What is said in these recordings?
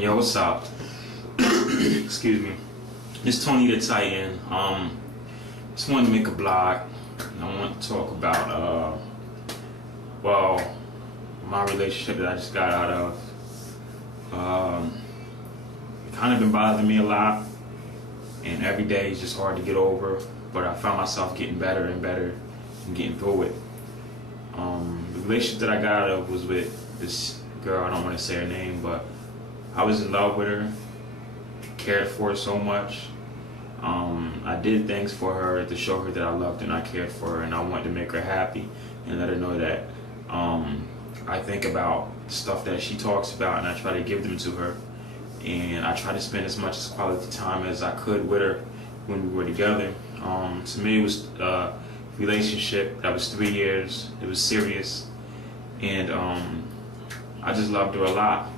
Yo, what's up? Excuse me. It's Tony the TRYIN. Just wanted to make a blog. I want to talk about, well, my relationship that I just got out of. It kind of been bothering me a lot, and every day is just hard to get over. But I found myself getting better and better and getting through it. The relationship that I got out of was with this girl. I don't want to say her name, but I was in love with her, cared for her so much. I did things for her to show her that I loved her and I cared for her, and I wanted to make her happy and let her know that I think about stuff that she talks about, and I try to give them to her. And I try to spend as much quality time as I could with her when we were together. To me, it was a relationship that was 3 years. It was serious, and I just loved her a lot.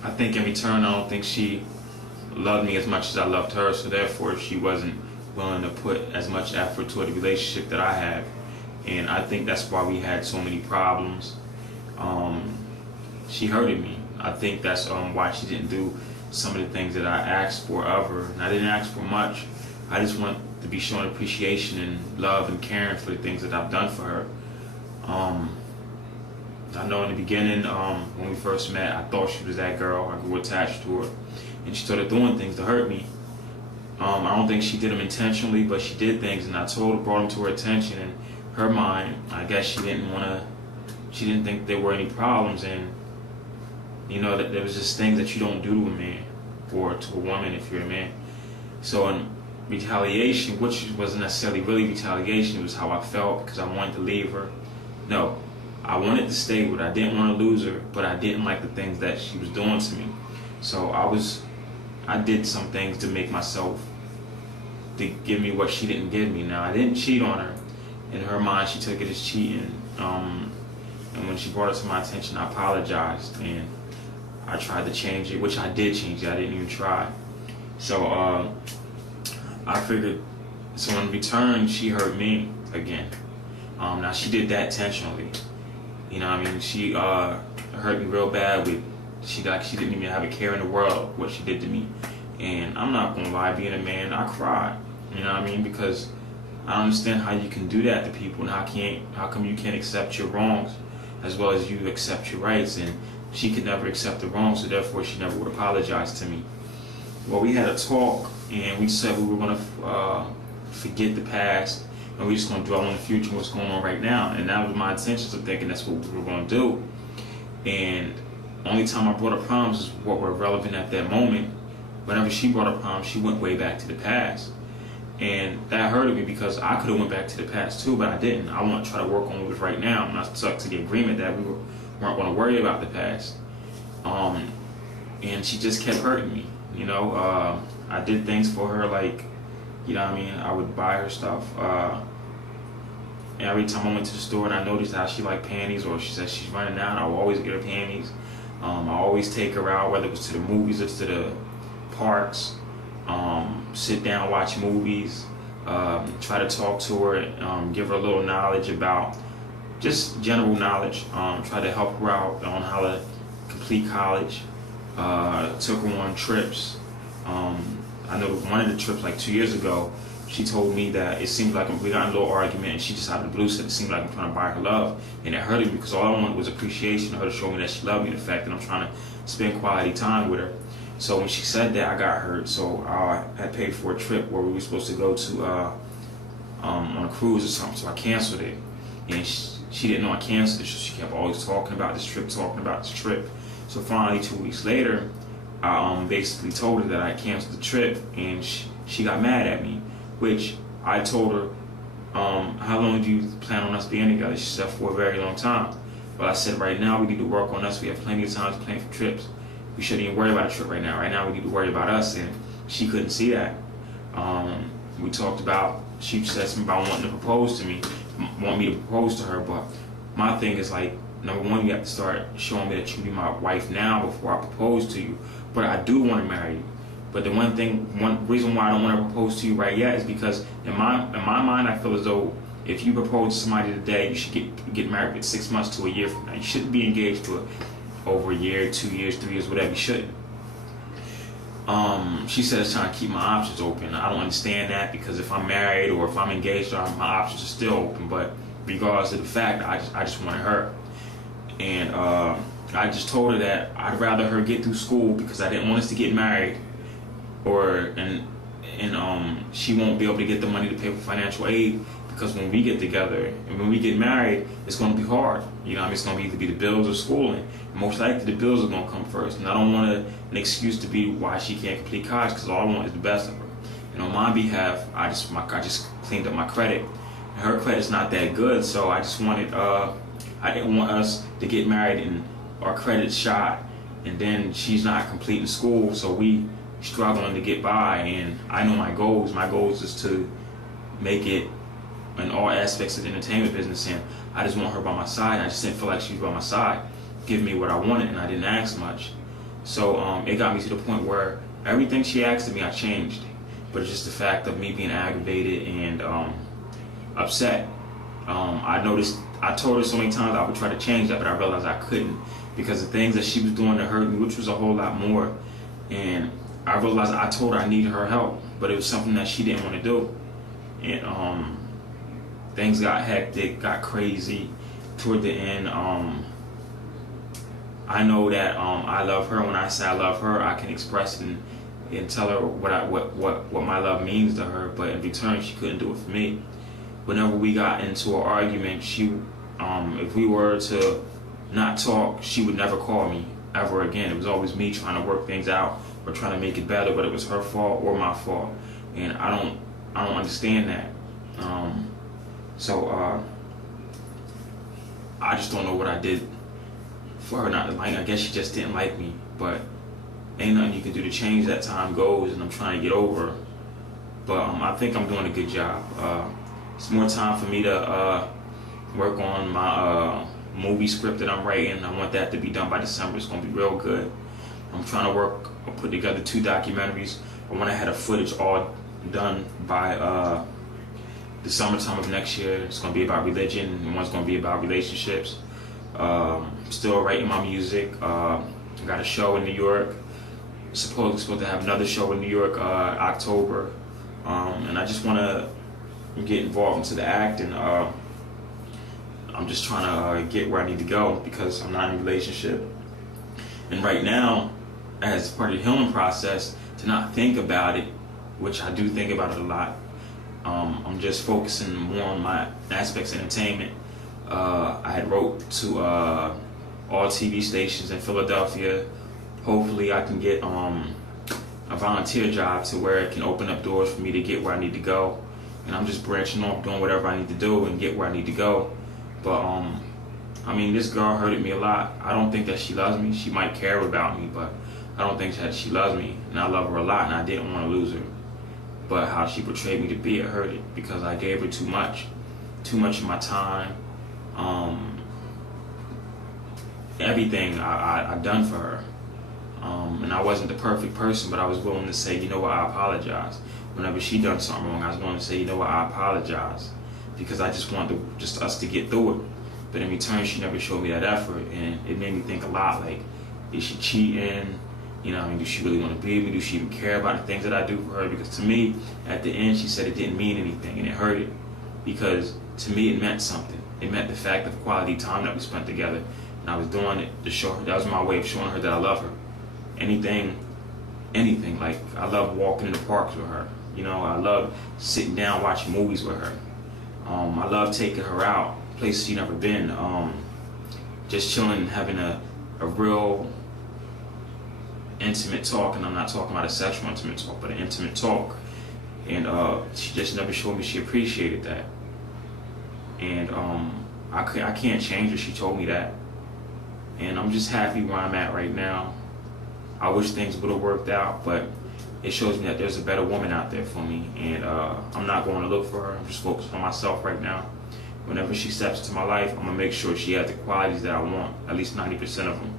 I think in return, I don't think she loved me as much as I loved her, so therefore she wasn't willing to put as much effort toward the relationship that I have. And I think that's why we had so many problems. She hurted me. I think that's why she didn't do some of the things that I asked for of her. And I didn't ask for much. I just want to be showing appreciation and love and caring for the things that I've done for her. I know in the beginning, when we first met, I thought she was that girl. I grew attached to her, and she started doing things to hurt me. I don't think she did them intentionally, but she did things, and I brought them to her attention. And her mind, I guess she didn't think there were any problems, and you know that there was just things that you don't do to a man or to a woman if you're a man. So in retaliation, which wasn't necessarily really retaliation, it was how I felt because I wanted to leave her. No, I wanted to stay with her. I didn't want to lose her, but I didn't like the things that she was doing to me. So I did some things to make myself, to give me what she didn't give me. Now, I didn't cheat on her. In her mind, she took it as cheating. And when she brought it to my attention, I apologized, and I tried to change it, which I did change it. I didn't even try. So I figured, so in return, she hurt me again. Now, she did that intentionally. You know what I mean? She hurt me real bad she didn't even have a care in the world what she did to me. And I'm not gonna lie, being a man, I cried. You know what I mean? Because I don't understand how you can do that to people, and how come you can't accept your wrongs as well as you accept your rights. And she could never accept the wrong, so therefore she never would apologize to me. Well, we had a talk, and we said we were gonna forget the past, and we're just going to dwell on the future and what's going on right now. And that was my intentions of thinking that's what we were going to do. And only time I brought up problems is what were relevant at that moment. Whenever she brought up problems, she went way back to the past. And that hurted me because I could have went back to the past too, but I didn't. I want to try to work on what was right now. And I stuck to the agreement that we weren't going to worry about the past. And she just kept hurting me. You know, I did things for her, like, you know what I mean? I would buy her stuff. And every time I went to the store and I noticed how she liked panties, or she said she's running out, I would always get her panties. I always take her out, whether it was to the movies or to the parks, sit down, watch movies, try to talk to her, give her a little knowledge about just general knowledge, try to help her out on how to complete college, took her on trips. I know one of the trips, like 2 years ago, she told me that it seemed like we got in a little argument, and she just out of the blue said it seemed like I'm trying to buy her love. And it hurted me because all I wanted was appreciation, her to show me that she loved me, the fact that I'm trying to spend quality time with her. So when she said that, I got hurt. So I had paid for a trip where we were supposed to go to on a cruise or something, so I canceled it. And she didn't know I canceled it, so she kept always talking about this trip, So finally, 2 weeks later, I basically told her that I canceled the trip, and she got mad at me, which I told her, how long do you plan on us being together? She said, for a very long time. But I said, right now we need to work on us. We have plenty of time to plan for trips. We shouldn't even worry about a trip right now. Right now we need to worry about us, and she couldn't see that. We talked about, she said something about wanting to propose to me, want me to propose to her, but my thing is like, number one, you have to start showing me that you be my wife now before I propose to you. But I do want to marry you. But the one reason why I don't want to propose to you right yet is because in my mind, I feel as though if you propose to somebody today, you should get married with 6 months to a year from now. You shouldn't be engaged to over a year, 2 years, 3 years, whatever, you shouldn't. She said it's trying to keep my options open. I don't understand that, because if I'm married or if I'm engaged, my options are still open. But regardless of the fact, I just wanted her. And I just told her that I'd rather her get through school, because I didn't want us to get married, and she won't be able to get the money to pay for financial aid, because when we get together and when we get married, it's going to be hard. You know, it's going to either be the bills or schooling. And most likely the bills are going to come first. And I don't want an excuse to be why she can't complete college, because all I want is the best of her. And on my behalf, I just cleaned up my credit. And her credit's not that good, so I just wanted, I didn't want us to get married and our credit's shot, and then she's not completing school, so we struggling to get by. And I know my goals. My goals is to make it in all aspects of the entertainment business, and I just want her by my side. I just didn't feel like she was by my side, giving me what I wanted, and I didn't ask much. So it got me to the point where everything she asked of me, I changed. But it's just the fact of me being aggravated and upset. I noticed, I told her so many times I would try to change that, but I realized I couldn't, because the things that she was doing to hurt me, which was a whole lot more. And I realized, I told her I needed her help, but it was something that she didn't want to do. And things got hectic, got crazy toward the end. I know that I love her. When I say I love her, I can express it and tell her what my love means to her. But in return, she couldn't do it for me. Whenever we got into an argument, if we were to not talk, she would never call me ever again. It was always me trying to work things out or trying to make it better, but it was her fault or my fault, and I don't understand that. So I just don't know what I did for her not to like. I guess she just didn't like me, but ain't nothing you can do to change that. Time goes, and I'm trying to get over her. But I think I'm doing a good job. It's more time for me to work on my movie script that I'm writing. I want that to be done by December. It's going to be real good. I'm trying to put together 2 documentaries. I want to have the footage all done by the summertime of next year. It's going to be about religion, and one's going to be about relationships. Still writing my music. I got a show in New York. Supposed to have another show in New York October. And I just want to get involved into the acting. I'm just trying to get where I need to go, because I'm not in a relationship. And right now, as part of the healing process, to not think about it, which I do think about it a lot, I'm just focusing more on my aspects of entertainment. I had wrote to all TV stations in Philadelphia. Hopefully I can get a volunteer job to where it can open up doors for me to get where I need to go. And I'm just branching off, doing whatever I need to do and get where I need to go. But I mean, this girl hurted me a lot. I don't think that she loves me. She might care about me, but I don't think that she loves me. And I love her a lot, and I didn't want to lose her. But how she portrayed me to be, it hurted, because I gave her too much of my time. Everything I done for her. And I wasn't the perfect person, but I was willing to say, you know what, I apologize. Whenever she done something wrong, I was willing to say, you know what, I apologize, because I just wanted just us to get through it. But in return, she never showed me that effort, and it made me think a lot. Like, is she cheating? You know, I mean, does she really want to be with me? Does she even care about the things that I do for her? Because to me, at the end, she said it didn't mean anything, and it hurted, because to me, it meant something. It meant the fact of quality time that we spent together, and I was doing it to show her. That was my way of showing her that I love her. Anything, like, I love walking in the parks with her. You know, I love sitting down watching movies with her. I love taking her out places she's never been. Just chilling and having a real intimate talk, and I'm not talking about a sexual intimate talk, but an intimate talk. And she just never showed me she appreciated that. And I can't change her. She told me that. And I'm just happy where I'm at right now. I wish things would have worked out, but it shows me that there's a better woman out there for me, and I'm not going to look for her. I'm just focused on myself right now. Whenever she steps into my life, I'm going to make sure she has the qualities that I want, at least 90% of them.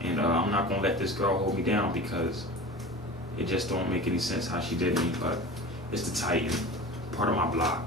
And I'm not going to let this girl hold me down, because it just don't make any sense how she did me. But it's the TRYIN, part of my block.